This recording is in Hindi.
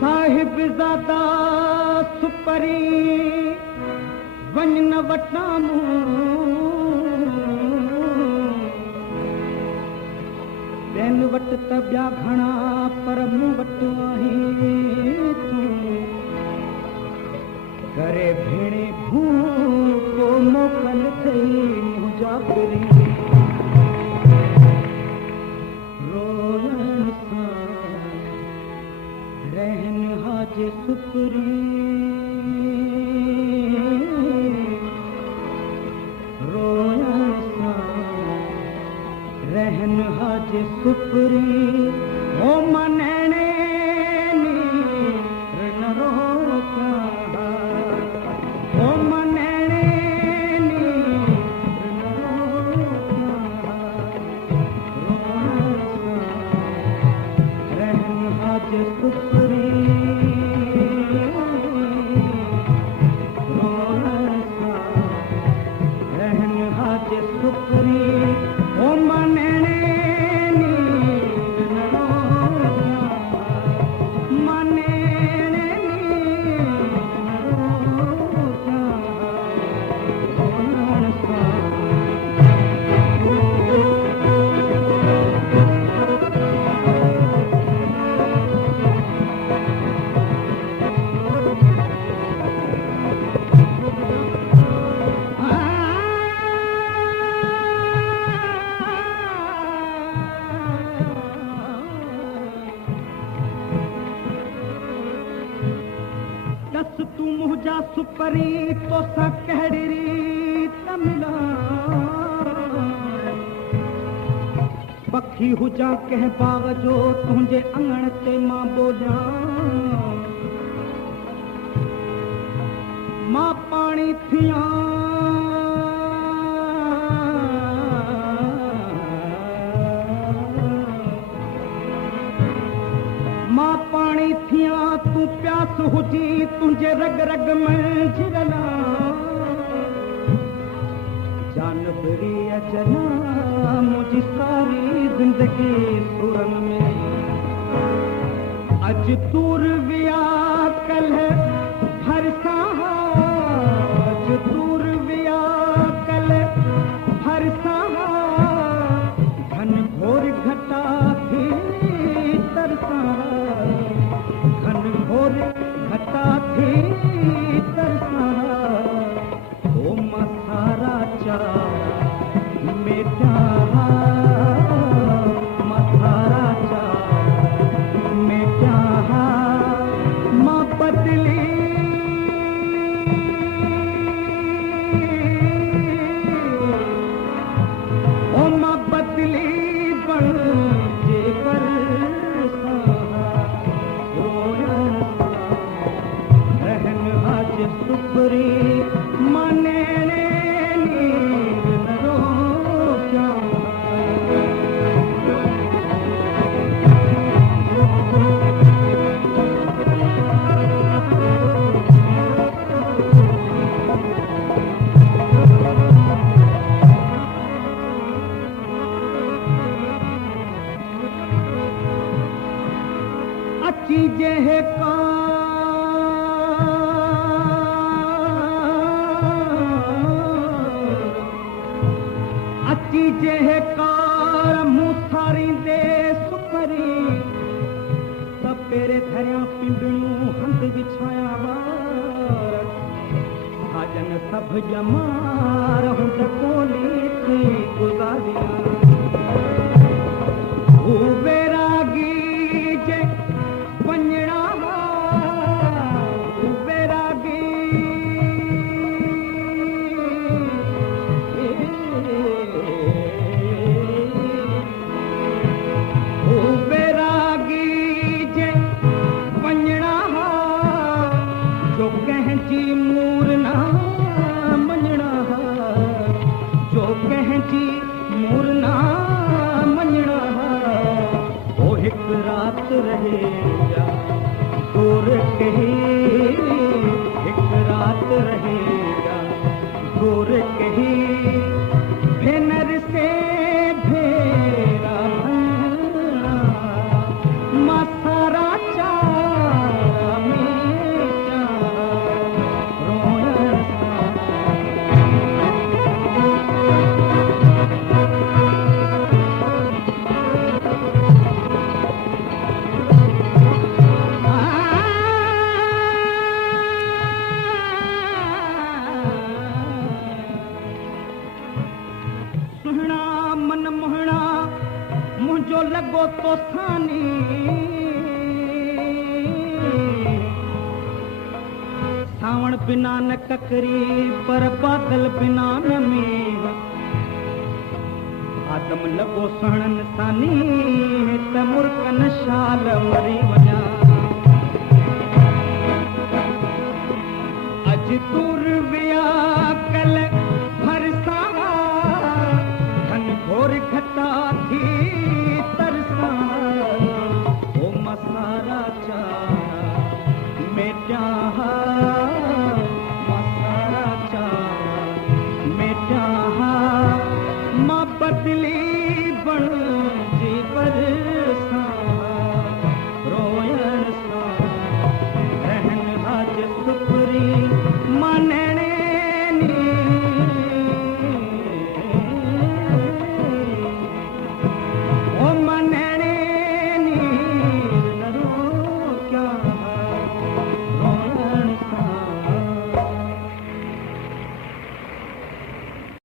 साहिबजादा सुपरी वञ न वटां ॿियनि वटि त ॿिया घणा पर मूं वटि आहीं तूं करे भेणे भूं को मोकल थई मुंहिंजा पिरी रोयण सां रहन हाज सुपरी रोयण सां रहन हाज सुपरी हो मनैणे नीर न रोक्या हो मनैणे नीर न रोक्या रोयण सां रहन हाज सुपरी रोयण सां रहन हाज सुपरी हो मनैणे नीर न रोक्या मनैणे नीर न रोक्या रोयण सां दस तू मुंहिंजा सुपरी तोसां कहिड़ी रीत मिलां पखी हुजां कंहिं बाग जो तुंहिंजे अंगण ते मां बोलियां मां पाणी थियां मां पाणी थियां तूं प्यास हुजी तुंहिंजे रग रग में झिरला जानबरी अचना मुंहिंजी सारी ज़िंदगी सुरन में अज दूर विया कल्ह भरसां अज दूर विया कल्ह भरसां घन घोर घटा थी तरसां घन घोर घटा थी तरसां ओ मथारा चारा मेटा मथारा चारा मेटा मां बदली ओ मां बदली बण जे पर रहन हाज सुपरी मनैणे नीर न रोक्या अची जंहिं का अची जंहिं कार मूं सारींदे सुपरी त पेरे धरियां पिंबिणियूं हंध विछाया वार भाॼन सभु ॼमार हुंद कोली थी गुज़ारियां हू वैरागी जे वञणा हू वैरागी हू वैरागी जे वञणा जो कंहिंजी मूर ना मञणा जो कंहिंजी मूर ना लॻो तोसानी सावण बिना न ककरी पर बादल बिना न मींह आदम लॻो सहणन सानी त मुर्कन शाल मरी वञा अज तुर विया